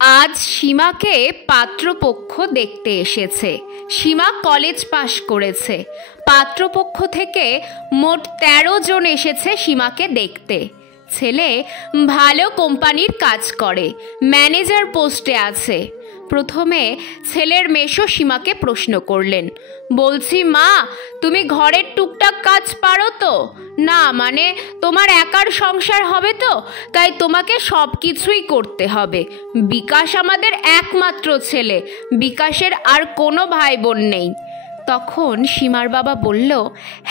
আজ সীমাকে পাত্রপক্ষ দেখতে এসেছে। সীমা কলেজ পাশ করেছে। পাত্রপক্ষ থেকে মোট 13 জন এসেছে সীমাকে দেখতে। ছেলে ভালো কোম্পানির কাজ করে, ম্যানেজার পোস্টে আছে। প্রথমে ছেলের মেশো সীমাকে প্রশ্ন করলেন, বলছি মা, তুমি ঘরের টুকটাক কাজ পারো তো? না, মানে তোমার একার সংসার হবে তো, তাই তোমাকে সব কিছুই করতে হবে। বিকাশ আমাদের একমাত্র ছেলে, বিকাশের আর কোনো ভাই বোন নেই। তখন সীমার বাবা বলল,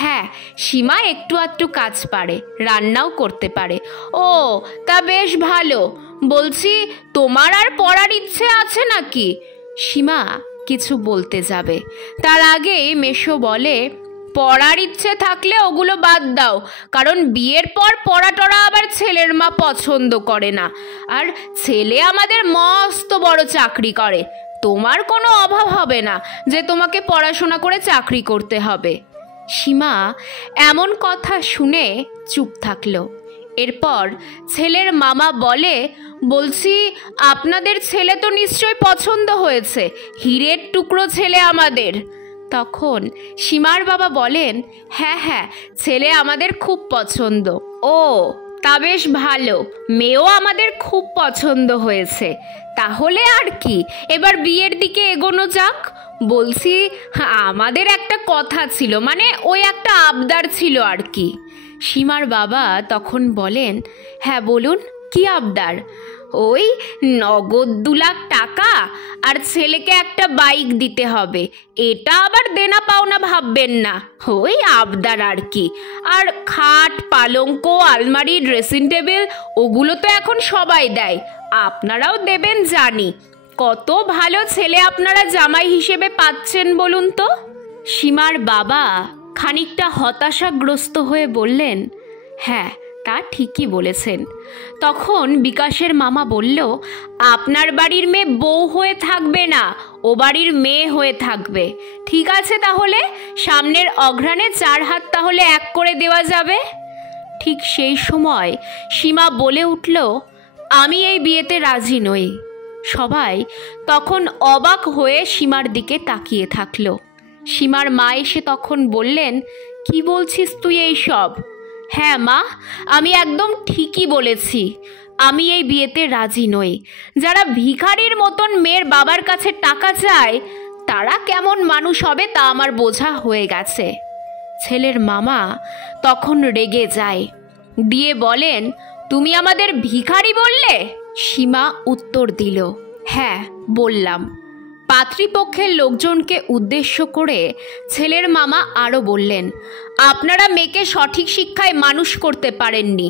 হ্যাঁ, সীমা একটু আধটু কাজ পারে, রান্নাও করতে পারে। ও, তা বেশ ভালো। বলছি, তোমার আর পড়ার ইচ্ছে আছে নাকি? সীমা কিছু বলতে যাবে, তার আগেই মেশো বলে, পড়ার ইচ্ছে থাকলে ওগুলো বাদ দাও, কারণ বিয়ের পর পড়া টড়া আবার ছেলের মা পছন্দ করে না। আর ছেলে আমাদের মস্ত বড় চাকরি করে, তোমার কোনো অভাব হবে না যে তোমাকে পড়াশোনা করে চাকরি করতে হবে। সীমা এমন কথা শুনে চুপ থাকলো। এরপর ছেলের মামা বলে, বলছি, আপনাদের ছেলে তো নিশ্চয় পছন্দ হয়েছে, হীরের টুকরো ছেলে আমাদের। তখন সীমার বাবা বলেন, হ্যাঁ হ্যাঁ, ছেলে আমাদের খুব পছন্দ। ও, তা বেশ ভালো, মেয়েও আমাদের খুব পছন্দ হয়েছে। তাহলে আর কি, এবার বিয়ের দিকে এগোনো যাক। বলছি, আমাদের একটা কথা ছিল, মানে ওই একটা আবদার ছিল আর কি। সীমার বাবা তখন বলেন, হ্যাঁ বলুন, কি আবদার? ওই নগদ 2 লাখ টাকা আর ছেলেকে একটা বাইক দিতে হবে। এটা আবার দেনা পাওনা ভাববেন না, ওই আবদার আর কি। আর খাট, পালঙ্ক, আলমারি, ড্রেসিং টেবিল ওগুলো তো এখন সবাই দেয়, আপনারাও দেবেন জানি। কত ভালো ছেলে আপনারা জামাই হিসেবে পাচ্ছেন বলুন তো। সীমার বাবা খানিকটা হতাশাগ্রস্ত হয়ে বললেন, হ্যাঁ, তা ঠিকই বলেছেন। তখন বিকাশের মামা বলল, আপনার বাড়ির মেয়ে বউ হয়ে থাকবে না, ও বাড়ির মেয়ে হয়ে থাকবে। ঠিক আছে, তাহলে সামনের অঘ্রাণে 4 হাত তাহলে এক করে দেওয়া যাবে। ঠিক সেই সময় সীমা বলে উঠল, আমি এই বিয়েতে রাজি নই। সবাই তখন অবাক হয়ে সীমার দিকে তাকিয়ে থাকলো। সীমার মা এসে তখন বললেন, কি বলছিস তুই এই সব? হ্যাঁ মা, আমি একদম ঠিকই বলেছি, আমি এই বিয়েতে রাজি নই। যারা ভিখারির মতন মেয়ের বাবার কাছে টাকা চায়, তারা কেমন মানুষ হবে তা আমার বোঝা হয়ে গেছে। ছেলের মামা তখন রেগে যায়, দিয়ে বলেন, তুমি আমাদের ভিখারি বললে? সীমা উত্তর দিল, হ্যাঁ বললাম। পাত্রীপক্ষের লোকজনকে উদ্দেশ্য করে ছেলের মামা আরও বললেন, আপনারা মেয়েকে সঠিক শিক্ষায় মানুষ করতে পারেননি,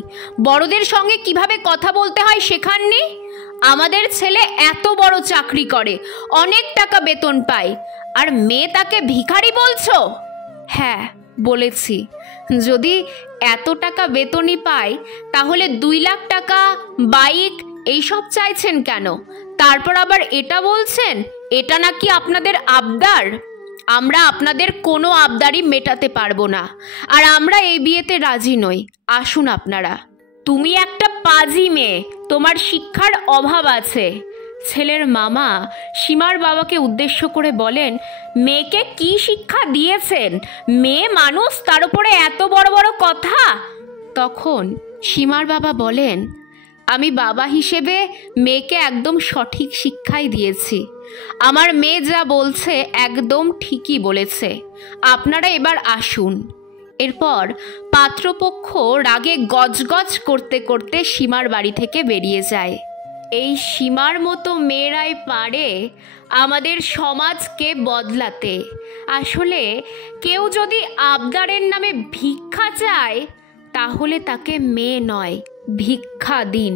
বড়দের সঙ্গে কিভাবে কথা বলতে হয় শেখাননি। আমাদের ছেলে এত বড় চাকরি করে, অনেক টাকা বেতন পায়, আর মেয়ে তাকে ভিখারি বলছো? হ্যাঁ বলেছি, যদি এত টাকা বেতনই পায় তাহলে 2 লাখ টাকা, বাইক এইসব চাইছেন কেন? তারপর আবার এটা বলছেন এটা নাকি আপনাদের আবদার। আমরা আপনাদের কোনো আবদারই মেটাতে পারবো না, আর আমরা এই বিয়েতে রাজি নই। আসুন আপনারা। তুমি একটা পাজি মেয়ে, তোমার শিক্ষার অভাব আছে। ছেলের মামা সীমার বাবাকে উদ্দেশ্য করে বলেন, মেয়েকে কি শিক্ষা দিয়েছেন? মেয়ে মানুষ, তার উপরে এত বড় বড় কথা। তখন সীমার বাবা বলেন, আমি বাবা হিসেবে মেয়েকে একদম সঠিক শিক্ষাই দিয়েছি। আমার মেয়ে যা বলছে একদম ঠিকই বলেছে। আপনারা এবার আসুন। এরপর পাত্রপক্ষ রাগে গজগজ করতে করতে সীমার বাড়ি থেকে বেরিয়ে যায়। এই সীমার মতো মেয়েরাই পারে আমাদের সমাজকে বদলাতে। আসলে কেউ যদি আবদারের নামে ভিক্ষা চায়, তাহলে তাকে মেয়ে নয়, ভিক্ষা দিন।